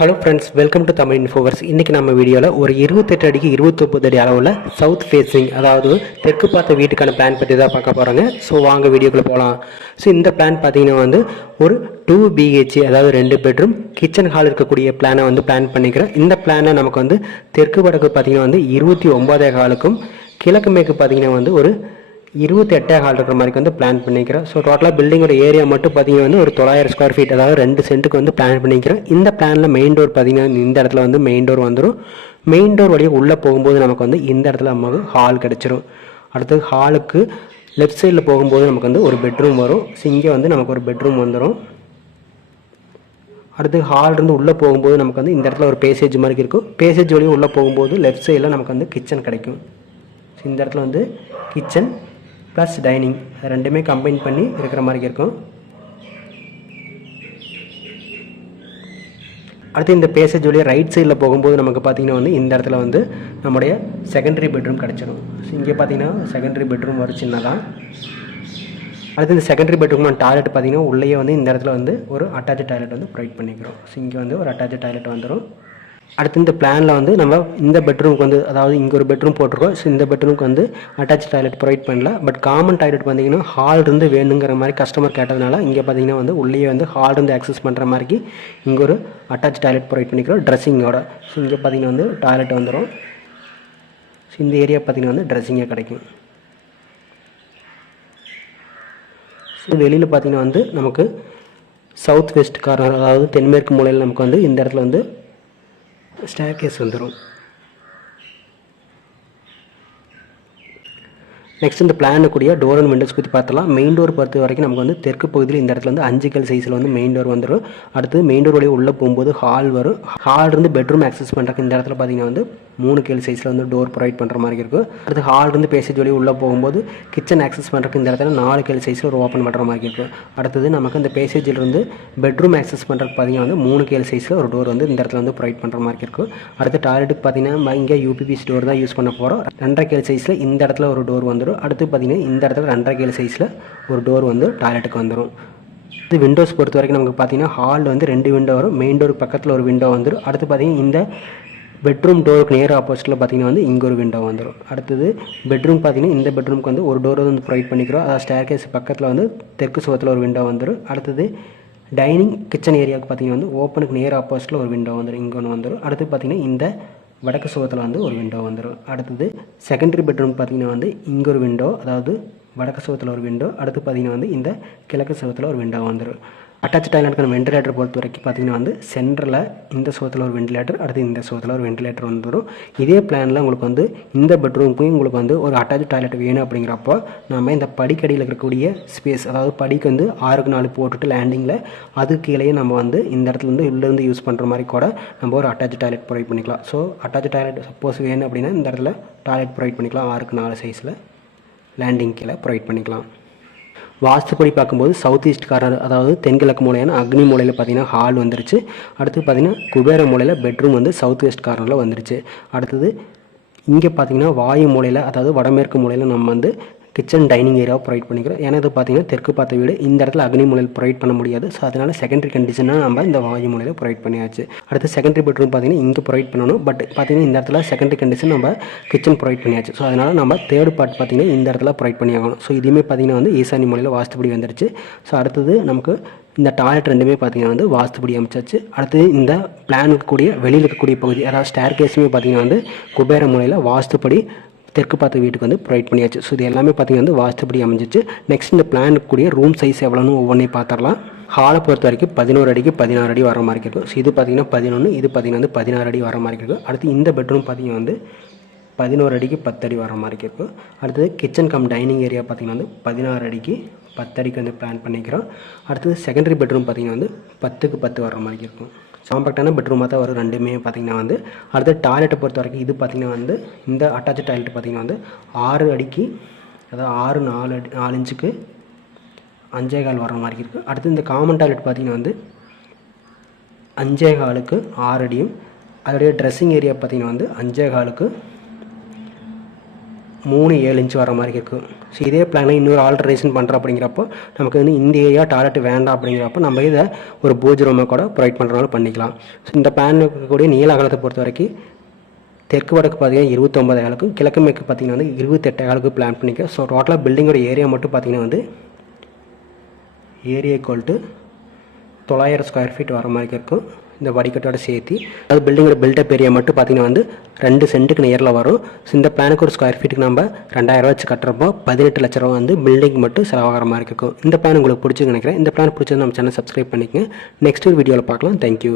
Hello friends welcome to Tamil Infoverse இன்றைக்கி நம்ம வீடியோவில் ஒரு இருபத்தெட்டு அடிக்கு இருபத்தொம்பது அடி அளவில் சவுத் ஃபேஸிங் அதாவது தெற்கு பார்த்த வீட்டுக்கான பிளான் பற்றி தான் பார்க்க போகிறாங்க ஸோ வாங்க வீடியோக்குள்ளே போகலாம் ஸோ இந்த பிளான் பார்த்தீங்கன்னா வந்து ஒரு டூ பிஹெச்சி அதாவது ரெண்டு பெட்ரூம் கிச்சன் ஹால் இருக்கக்கூடிய பிளானை வந்து பிளான் பண்ணிக்கிறோம். இந்த பிளானை நமக்கு வந்து தெற்கு வடக்கு பார்த்தீங்கன்னா வந்து இருபத்தி ஒன்பதே காலுக்கும் கிழக்கு மேற்கு பார்த்தீங்கன்னா வந்து ஒரு இருபத்தி எட்டே ஹால் இருக்கிற மாதிரி வந்து பிளான் பண்ணிக்கிறோம். ஸோ டோட்டலாக பில்டிங்கோட ஏரியா மட்டும் பார்த்தீங்கன்னா வந்து ஒரு தொள்ளாயிரம் ஸ்கொயர் ஃபீட் அதாவது ரெண்டு சென்ட்டுக்கு வந்து பிளான் பண்ணிக்கிறேன் இந்த பிளானில் மெயின் டோர் பார்த்தீங்கன்னா இந்த இடத்துல வந்து மெயின் டோர் வந்துடும் மெயின் டோர் வழியாக உள்ளே போகும்போது நமக்கு வந்து இந்த இடத்துல நமக்கு ஹால் கிடச்சிரும். அடுத்தது ஹாலுக்கு லெஃப்ட் சைடில் போகும்போது நமக்கு வந்து ஒரு பெட்ரூம் வரும். ஸோ இங்கே வந்து நமக்கு ஒரு பெட்ரூம் வந்துடும் அடுத்து ஹால்ருந்து உள்ளே போகும்போது நமக்கு வந்து இந்த இடத்துல ஒரு பேசேஜ் மாதிரி இருக்கும். பேசேஜ் வழியும் உள்ளே போகும்போது லெஃப்ட் சைடில் நமக்கு வந்து கிச்சன் கிடைக்கும். ஸோ இந்த இடத்துல வந்து கிச்சன் ப்ளஸ் டைனிங் ரெண்டுமே கம்பைன் பண்ணி இருக்கிற மாதிரி இருக்கும். அடுத்து இந்த பேசேஜ் வழியாக ரைட் சைடில் போகும்போது நமக்கு பார்த்தீங்கன்னா வந்து இந்த இடத்துல வந்து நம்முடைய செகண்டரி பெட்ரூம் கிடச்சிடும் ஸோ இங்கே பார்த்தீங்கன்னா செகண்டரி பெட்ரூம் வரும் சின்னதாக அடுத்து இந்த செகண்டரி பெட்ரூம் டாய்லெட் பார்த்தீங்கன்னா உள்ளேயே வந்து இந்த இடத்துல வந்து ஒரு அட்டாச் டாய்லெட் வந்து ப்ரொவைட் பண்ணிக்கிறோம். ஸோ இங்கே வந்து ஒரு அட்டாச் டாய்லெட் வந்துடும் அடுத்து இந்த பிளானில் வந்து நம்ம இந்த பெட்ரூமுக்கு வந்து அதாவது இங்கே ஒரு பெட்ரூம் போட்டிருக்கோம். ஸோ இந்த பெட்ரூமுக்கு வந்து அட்டாச் டாய்லெட் ப்ரொவைட் பண்ணல. பட் காமன் டாய்லெட் பார்த்தீங்கன்னா ஹால் இருந்து வேணுங்கிற மாதிரி கஸ்டமர் கேட்டதுனால இங்கே பார்த்தீங்கன்னா வந்து உள்ளே வந்து ஹால் இருந்து ஆக்சஸ் பண்ணுற மாதிரிக்கு இங்கே ஒரு அட்டாச் டாய்லெட் ப்ரொவைட் பண்ணிக்கிறோம். ட்ரெஸ்ஸிங்கோட ஸோ இங்கே பார்த்தீங்கன்னா வந்து டாய்லெட் வந்துடும் ஸோ இந்த ஏரியா பார்த்தீங்கன்னா வந்து ட்ரெஸ்ஸிங்கே கிடைக்கும். ஸோ வெளியில் பார்த்தீங்கன்னா வந்து நமக்கு சவுத் வெஸ்ட் கார்னர் அதாவது தென்மேற்கு மூலையில் நமக்கு வந்து இந்த இடத்துல வந்து ஸ்டேர் கேஸ் வந்துடும் நெக்ஸ்ட் இந்த பிளான் கூடிய டோர் அண்ட் விண்டோஸ் பற்றி பார்த்தலாம் மெயின் டோர் பொறுத்த வரைக்கும் நமக்கு வந்து தெற்கு பகுதியில் இந்த இடத்துல வந்து அஞ்சு கல் சைஸில் வந்து மெயின் டோர் வந்துடும் அடுத்து மெயின் டோர் வழியே உள்ளே போகும்போது ஹால் வரும். ஹால் இருந்து பெட்ரூம் ஆக்சஸ் பண்ணுறதுக்கு இந்த இடத்துல பார்த்தீங்கன்னா வந்து மூணு கேள் சைஸில் வந்து டோர் ப்ரொவைட் பண்ணுற மாதிரி இருக்கும் அடுத்து ஹால்லேருந்து பேசேஜ் வழி உள்ளே போகும்போது கிச்சன் ஆக்சஸ் பண்ணுறதுக்கு இந்த இடத்துல நாலு கேள் சைஸில் ஒரு ஓப்பன் பண்ணுற மாதிரி இருக்கும் அடுத்தது நமக்கு இந்த பேசேஜிலிருந்து பெட்ரூம் ஆக்சஸ் பண்ணுறதுக்கு பார்த்தீங்கன்னா வந்து மூணு கேள் சைஸில் ஒரு டோர் வந்து இந்த இடத்துல வந்து ப்ரொவைட் பண்ணுற மாதிரி இருக்கும் அடுத்து டாய்லெட்டுக்கு பார்த்திங்கன்னா இங்கே யூபிபிசி டோர் தான் யூஸ் பண்ண போகிறோம் ரெண்டரை கேள் சைஸில் இந்த இடத்துல ஒரு டோர் வந்துடும் அடுத்து பார்த்தீங்கன்னா இந்த இடத்துல ரெண்டரை கேள் சைஸில் ஒரு டோர் வந்து டாய்லெட்டுக்கு வந்துடும் இது விண்டோஸ் பொறுத்த வரைக்கும் நமக்கு பார்த்தீங்கன்னா ஹால் வந்து ரெண்டு விண்டோ வரும். மெயின் டோர் பக்கத்தில் ஒரு விண்டோ வந்துடும் அடுத்து பார்த்தீங்கன்னா இந்த பெட்ரூம் டோருக்கு நேர் ஆப்போசிட்டில் பார்த்தீங்கன்னா வந்து இங்கே ஒரு விண்டோ வந்துடும் அடுத்தது பெட்ரூம் பார்த்தீங்கன்னா இந்த பெட்ரூம்க்கு வந்து ஒரு டோர் வந்து ப்ரொவைட் பண்ணிக்கிறோம். அதாவது ஸ்டேர் கேஸ் பக்கத்தில் வந்து தெற்கு சுவத்தில் ஒரு விண்டோ வந்துடும் அடுத்தது டைனிங் கிச்சன் ஏரியாவுக்கு பார்த்தீங்கன்னா வந்து ஓப்பனுக்கு நேர் ஆப்போசிட்டில் ஒரு விண்டோ வந்துடும் இங்கே ஒன்று வந்துடும் அடுத்து பார்த்தீங்கன்னா இந்த வடக்கு சுவத்தில் வந்து ஒரு விண்டோ வந்துடும் அடுத்தது செகண்டரி பெட்ரூம் பார்த்தீங்கன்னா வந்து இங்கே ஒரு விண்டோ அதாவது வடக்கு சுவத்தில் ஒரு விண்டோ அடுத்து பார்த்தீங்கன்னா வந்து இந்த கிழக்கு சுவத்தில் ஒரு விண்டோ வந்துடும் அட்டாச் டாய்லெட்டுக்கான வென்டிலேட்டர் பொறுத்த வரைக்கும் பார்த்தீங்கன்னா வந்து சென்டரில் இந்த சுவத்தில் ஒரு வென்டிலேட்டர் அடுத்து இந்த சுவத்தில் ஒரு வென்டிலேட்டர் வந்துடும். இதே பிளானில் உங்களுக்கு வந்து இந்த பெட்ரூமுக்கும் உங்களுக்கு வந்து ஒரு அட்டாச் டாய்லெட் வேணும் அப்படிங்கிறப்போ நம்ம இந்த படிக்கடியில் இருக்கக்கூடிய ஸ்பேஸ் அதாவது படிக்கு வந்து ஆறுக்கு நாலு போட்டுட்டு லேண்டிங்கில் அது கீழேயே நம்ம வந்து இந்த இடத்துல இருந்து உள்ளேருந்து யூஸ் பண்ணுற மாதிரி கூட நம்ம ஒரு அட்டாச் டாய்லெட் ப்ரொவைட் பண்ணிக்கலாம். ஸோ அட்டாச் டாய்லெட் சப்போஸ் வேணும் அப்படின்னா இந்த இடத்துல டாய்லெட் ப்ரொவைட் பண்ணிக்கலாம். ஆறுக்கு நாலு சைஸில் லேண்டிங் கீழே ப்ரொவைட் பண்ணிக்கலாம். வாஸ்துப்படி பார்க்கும்போது சவுத் ஈஸ்ட்காரர் அதாவது தென்கிழக்கு மூலையான அக்னி மூலையில் பார்த்தீங்கன்னா ஹால் வந்துருச்சு. அடுத்து பார்த்தீங்கன்னா குபேர மூலையில் பெட்ரூம் வந்து சவுத் வெஸ்ட் கார்னரில் வந்துருச்சு. அடுத்தது இங்கே பார்த்தீங்கன்னா வாயு மூலையில் அதாவது வடமேற்கு மூலையில் நம்ம வந்து கிச்சன் டைனிங் ஏரியாவை ப்ரொவைட் பண்ணிக்கிறோம். ஏன்னா இது பார்த்தீங்கன்னா தெற்கு பார்த்த வீடு. இந்த இடத்துல அக்னி மூலையில் ப்ரொவைட் பண்ண முடியாது. ஸோ அதனால் செகண்டரி கண்டிஷனாக நம்ம இந்த வாயு மூலையில் ப்ரொவைட் பண்ணியாச்சு. அடுத்து செகண்டரி பெட்ரூம் பார்த்தீங்கன்னா இங்கே ப்ரொவைட் பண்ணணும். பட் பார்த்தீங்கன்னா இந்த இடத்துல செகண்டரி கண்டிஷன் நம்ம கிச்சன் ப்ரொவைட் பண்ணியாச்சு. ஸோ அதனால் நம்ம தேர்ட் பார்ட் பார்த்தீங்கன்னா இந்த இடத்துல ப்ரொவைட் பண்ணி ஆகணும் ஸோ இதுவுமே பார்த்தீங்கன்னா வந்து ஈசானி மூலையில் வாஸ்துபடி வந்துருச்சு. ஸோ அடுத்தது நமக்கு இந்த டாய்லெட் ரெண்டுமே பார்த்தீங்கன்னா வந்து வாஸ்துபடி அமைச்சாச்சு. அடுத்து இந்த பிளான் இருக்கக்கூடிய வெளியில் இருக்கக்கூடிய பகுதி அதாவது ஸ்டேர் கேஸுமே பார்த்தீங்கன்னா வந்து குபேர மூலையில் வாஸ்துப்படி தெற்கு பார்த்த வீட்டுக்கு வந்து ப்ரொவைட் பண்ணியாச்சு. ஸோ இது எல்லாமே பார்த்தீங்கன்னா வந்து வாஸ்துபடி அமைஞ்சிச்சு. நெக்ஸ்ட் இந்த பிளானுக்கு கூடிய ரூம் சைஸ் எவ்வளோன்னு ஒவ்வொன்றையும் பார்த்துடலாம் ஹாலை பொறுத்த வரைக்கும் பதினோரு அடிக்கு பதினாறு அடி வர மாதிரி இருக்கும் ஸோ இது பார்த்தீங்கன்னா பதினொன்று இது பார்த்தீங்கன்னா வந்து பதினாறு அடி வர மாதிரி இருக்கும் அடுத்து இந்த பெட்ரூம் பார்த்தீங்கன்னா வந்து பதினோரு அடிக்கு பத்தடி வர மாதிரி இருக்கும் அடுத்தது கிச்சன் கம் டைனிங் ஏரியா பார்த்தீங்கன்னா வந்து பதினாறு அடிக்கு பத்தடிக்கு வந்து பிளான் பண்ணிக்கிறோம். அடுத்தது செகண்டரி பெட்ரூம் பார்த்தீங்கன்னா வந்து பத்துக்கு பத்து வர மாதிரி இருக்கும். காம்பேக்டான பெட்ரூமாக தான் வரும் ரெண்டுமே பார்த்திங்கன்னா வந்து. அடுத்து டாய்லெட்டை பொறுத்த வரைக்கும் இது பார்த்திங்கன்னா வந்து இந்த அட்டாச் டாய்லெட் பார்த்திங்கன்னா வந்து ஆறு அடிக்கு அதாவது ஆறு நாலு அடி நாலு இன்ச்சுக்கு அஞ்சே கால் வர மாதிரி இருக்குது அடுத்து இந்த காமன் டாய்லெட் பார்த்திங்கன்னா வந்து அஞ்சே காலுக்கு ஆறு அடியும் அதோடைய ட்ரெஸ்ஸிங் ஏரியா பார்த்திங்கன்னா வந்து அஞ்சே காலுக்கு மூணு ஏழு இன்ச் வர மாதிரி இருக்கும் ஸோ இதே பிளானில் இன்னொரு ஆல்ட்ரேஷன் பண்ணுறோம் அப்படிங்கிறப்போ நமக்கு வந்து இந்த ஏரியா டாய்லெட் வேண்டாம் அப்படிங்கிறப்போ நம்ம இதை ஒரு பூஜ் ரூமை கூட ப்ரொவைட் பண்ணுறனால பண்ணிக்கலாம். ஸோ இந்த பிளான் இருக்கக்கூடிய நீள அகலத்தை பொறுத்த வரைக்கும் தெற்கு வடக்கு பார்த்தீங்கன்னா இருபத்தொம்பது ஏழுக்கும் கிழக்கு மேற்கு பார்த்தீங்கன்னா வந்து இருபத்தெட்டு ஏழுக்கு பிளான் பண்ணிக்க. ஸோ டோட்டலாக பில்டிங்கோட ஏரியா மட்டும் பார்த்தீங்கன்னா வந்து ஏரியா ஈக்குவல் டு தொள்ளாயிரம் ஸ்கொயர் ஃபீட் வர மாதிரி இருக்கும். இந்த வடிகட்டோட சேர்த்து அதாவது பில்டிங்கோட பில்டப் ஏரியா மட்டும் பார்த்தீங்கன்னா வந்து ரெண்டு சென்ட்டுக்கு நேரில் வரும். ஸோ இந்த பிளானுக்கு ஒரு ஸ்கொயர் ஃபீட்டுக்கு நம்ம ரெண்டாயிரம் வச்சு கட்டுறப்போ பதினெட்டு லட்ச ரூபா வந்து பில்டிங் மட்டும் செலவாகிற மாதிரி இருக்கும். இந்த பிளான் உங்களுக்கு பிடிச்சிங்க நினைக்கிறேன். இந்த பிளான் பிடிச்சது நம்ம சேனல் சப்ஸ்கிரைப் பண்ணிக்கங்க. நெக்ஸ்ட் வீடியோவில் பார்க்கலாம். தேங்க்யூ